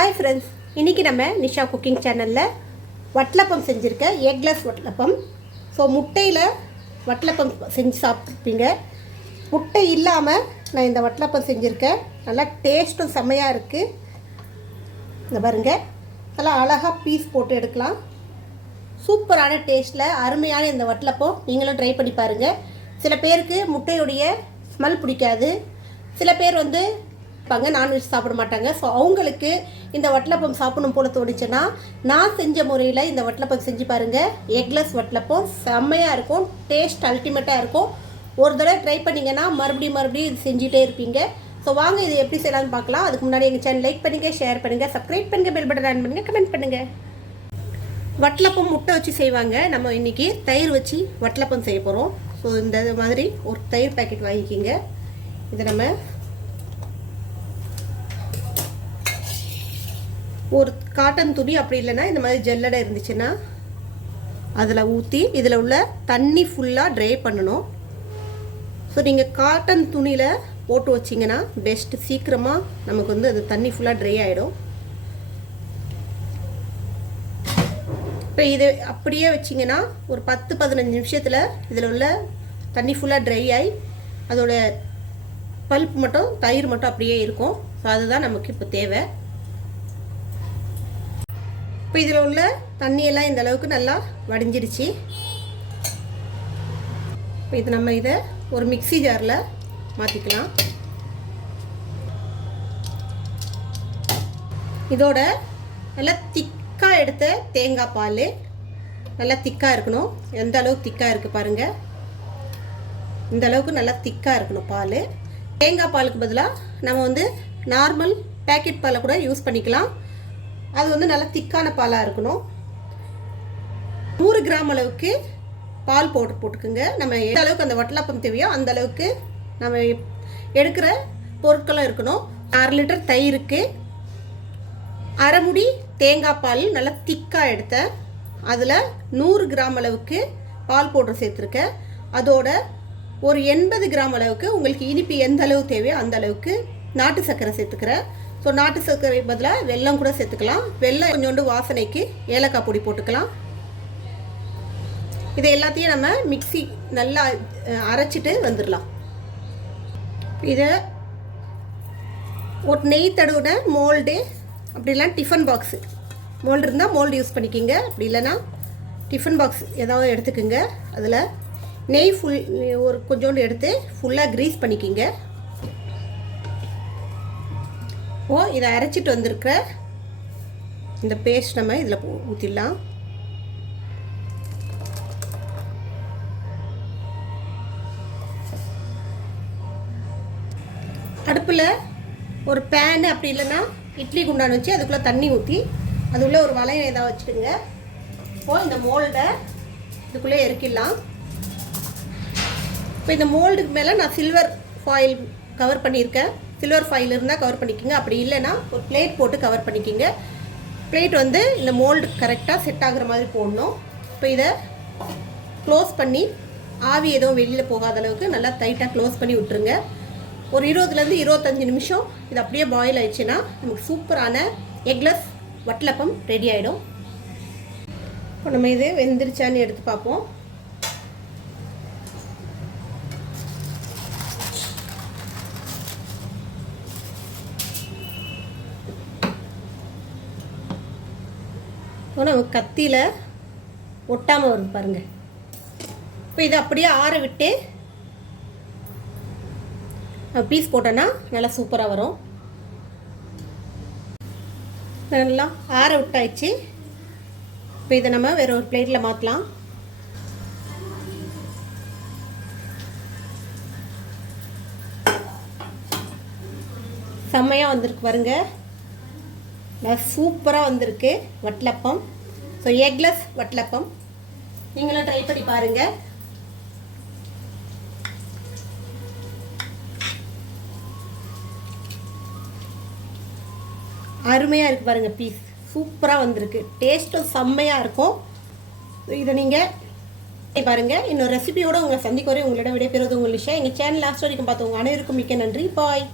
Hi friends இன்றைக்கி நம்ம Nisha cooking சேனலில் வட்டலப்பம் செஞ்சுருக்கேன் எக்லெஸ் வட்டலப்பம். ஸோ முட்டையில் வட்டலப்பம் செஞ்சு சாப்பிட்ருப்பீங்க முட்டை இல்லாமல் நான் இந்த வட்டலப்பம் செஞ்சுருக்கேன். நல்லா டேஸ்ட்டும் செம்மையாக இருக்குது இந்த பாருங்கள் நல்லா அழகாக பீஸ் போட்டு எடுக்கலாம். சூப்பரான டேஸ்ட்டில் அருமையான இந்த வட்டலப்பம். நீங்களும் ட்ரை பண்ணி பாருங்கள் சில பேருக்கு முட்டையுடைய ஸ்மெல் பிடிக்காது. சில பேர் வந்து இருப்பாங்க நான்வெஜ் சாப்பிட மாட்டாங்க. ஸோ அவங்களுக்கு இந்த வட்டலப்பம் சாப்பிடணும் போல தோணுச்சுன்னா நான் செஞ்ச முறையில் இந்த வட்டலப்பம் செஞ்சு பாருங்கள் எக்லெஸ் வட்டலப்பம் செம்மையாக இருக்கும் டேஸ்ட் அல்டிமேட்டாக இருக்கும். ஒரு தடவை ட்ரை பண்ணிங்கன்னா மறுபடியும் மறுபடியும் இது செஞ்சுட்டே இருப்பீங்க. ஸோ வாங்க இது எப்படி செய்யலாம்னு பார்க்கலாம். அதுக்கு முன்னாடி எங்கள் சேனல் லைக் பண்ணுங்கள் ஷேர் பண்ணுங்கள் சப்ஸ்கிரைப் பண்ணுங்கள் பெல் பட்டன் ஆன் பண்ணுங்கள் கமெண்ட் பண்ணுங்கள் வட்டலப்பம் முட்டை வச்சு செய்வாங்க. நம்ம இன்னைக்கு தயிர் வச்சு வட்டலப்பம் செய்ய போகிறோம் ஸோ இந்த இது மாதிரி ஒரு தயிர் பாக்கெட் வாங்கிக்கிங்க. இதை நம்ம ஒரு காட்டன் துணி அப்படி இல்லைன்னா இந்த மாதிரி ஜெல்லடை இருந்துச்சுன்னா அதில் ஊற்றி இதில் உள்ள தண்ணி ஃபுல்லாக ட்ரை பண்ணணும். ஸோ நீங்கள் காட்டன் துணியில் போட்டு வச்சிங்கன்னா பெஸ்ட்டு சீக்கிரமாக நமக்கு வந்து அது தண்ணி ஃபுல்லாக ட்ரை ஆகிடும் இப்போ இது அப்படியே வச்சிங்கன்னா ஒரு பத்து பதினஞ்சு நிமிஷத்தில் இதில் உள்ள தண்ணி ஃபுல்லாக ட்ரை ஆகி அதோட பல்ப் மட்டும் தயிர் மட்டும் அப்படியே இருக்கும். ஸோ அதுதான் நமக்கு இப்போ தேவை. இப்போ இதில் உள்ள தண்ணியெல்லாம் இந்த அளவுக்கு நல்லா வடிஞ்சிடுச்சு. இப்போ இது நம்ம இதை ஒரு மிக்ஸி ஜாரில் மாற்றிக்கலாம் இதோட நல்லா திக்காக எடுத்த தேங்காய் பால் நல்லா திக்காக இருக்கணும். எந்த அளவுக்கு திக்காக இருக்குது பாருங்கள் இந்த அளவுக்கு நல்லா திக்காக இருக்கணும் பால். தேங்காய் பாலுக்கு பதிலாக நம்ம வந்து நார்மல் பேக்கெட் பாலை கூட யூஸ் பண்ணிக்கலாம். அது வந்து நல்லா திக்கான பாலாக இருக்கணும். நூறு கிராம் அளவுக்கு பால் போட்டு போட்டுக்குங்க. நம்ம எந்த அளவுக்கு அந்த வட்டலாப்பம் தேவையோ அந்த அளவுக்கு நம்ம எடுக்கிற பொருட்களும் இருக்கணும். அரை லிட்டர் தயிருக்கு அரைமுடி தேங்காய் பால் நல்லா திக்காக எடுத்தேன் அதில் நூறு கிராம் அளவுக்கு பால் பவுடர் சேர்த்துருக்கேன். அதோட ஒரு எண்பது கிராம் அளவுக்கு உங்களுக்கு இனிப்பு எந்த அளவு தேவையோ அந்த அளவுக்கு நாட்டு சர்க்கரை சேர்த்துக்கிறேன். ஸோ நாட்டு சர்க்கரை பதிலாக வெல்லம் கூட சேர்த்துக்கலாம். வெல்லம் கொஞ்சோண்டு வாசனைக்கு ஏலக்காய் பொடி போட்டுக்கலாம். இது எல்லாத்தையும் நம்ம மிக்ஸி நல்லா அரைச்சிட்டு வந்துடலாம். இதை ஒரு நெய் தடவுன மோல்டு அப்படிலாம் டிஃபன் பாக்ஸு மோல்டு இருந்தால் மோல்டு யூஸ் பண்ணிக்கிங்க. அப்படி இல்லைன்னா டிஃபன் பாக்ஸ் ஏதாவது எடுத்துக்கோங்க. அதில் நெய் ஃபுல் ஒரு கொஞ்சோண்டு எடுத்து ஃபுல்லாக க்ரீஸ் பண்ணிக்கிங்க. ஓ இதை அரைச்சிட்டு வந்திருக்கிற இந்த பேஸ்ட் நம்ம இதில் ஊற்றிடலாம் அடுப்பில் ஒரு பேனு அப்படி இல்லைன்னா இட்லி குண்டான் வச்சு அதுக்குள்ளே தண்ணி ஊற்றி அதுக்குள்ளே ஒரு வளையம் ஏதாவது வச்சுடுங்க. இப்போது இந்த மோல்டை இதுக்குள்ளே இறக்கிடலாம். இப்போ இந்த மோல்டுக்கு மேலே நான் சில்வர் ஃபாயில் கவர் பண்ணியிருக்கேன். சில்வர் ஃபைல் இருந்தால் கவர் பண்ணிக்கோங்க. அப்படி இல்லைன்னா ஒரு பிளேட் போட்டு கவர் பண்ணிக்கோங்க. பிளேட் வந்து இந்த மோல்டு கரெக்டாக செட் ஆகுற மாதிரி போடணும். இப்போ இதை க்ளோஸ் பண்ணி ஆவி எதுவும் வெளியில் போகாத அளவுக்கு நல்லா டைட்டாக க்ளோஸ் பண்ணி விட்டுருங்க. ஒரு இருபதுலேருந்து இருபத்தஞ்சி நிமிஷம் இது அப்படியே பாயில் ஆயிடுச்சுன்னா நமக்கு சூப்பரான எக்லஸ் வட்டலப்பம் ரெடி ஆகிடும் இப்போ நம்ம இது வெந்துருச்சான்னு எடுத்து பார்ப்போம். இப்போ நமக்கு கத்தியில் ஒட்டாமல் வருது பாருங்கள் இப்போ இதை அப்படியே ஆற விட்டு பீஸ் போட்டோன்னா நல்லா சூப்பராக வரும். நல்லா ஆற விட்டாயிடுச்சு இப்போ இதை நம்ம வேற ஒரு பிளேட்டில் மாற்றலாம் செம்மையாக வந்திருக்கு பாருங்கள் சூப்பராக வந்திருக்கு. வட்லப்பம் ஸோ எக்லெஸ் வட்லப்பம் நீங்களும் ட்ரை பண்ணி பாருங்கள் அருமையாக இருக்குது பாருங்கள் பீஸ் சூப்பராக வந்திருக்கு. டேஸ்ட்டும் செம்மையாக இருக்கும். இதை நீங்கள் பாருங்கள் இன்னொரு ரெசிபியோடு உங்களை சந்திக்க வரை உங்களோட விடைபெறுவது உங்கள் விஷயம் எங்கள் சேனல் லாஸ்ட் வரைக்கும் பார்த்தவங்க அனைவருக்கும் மிக்க நன்றி. பாய்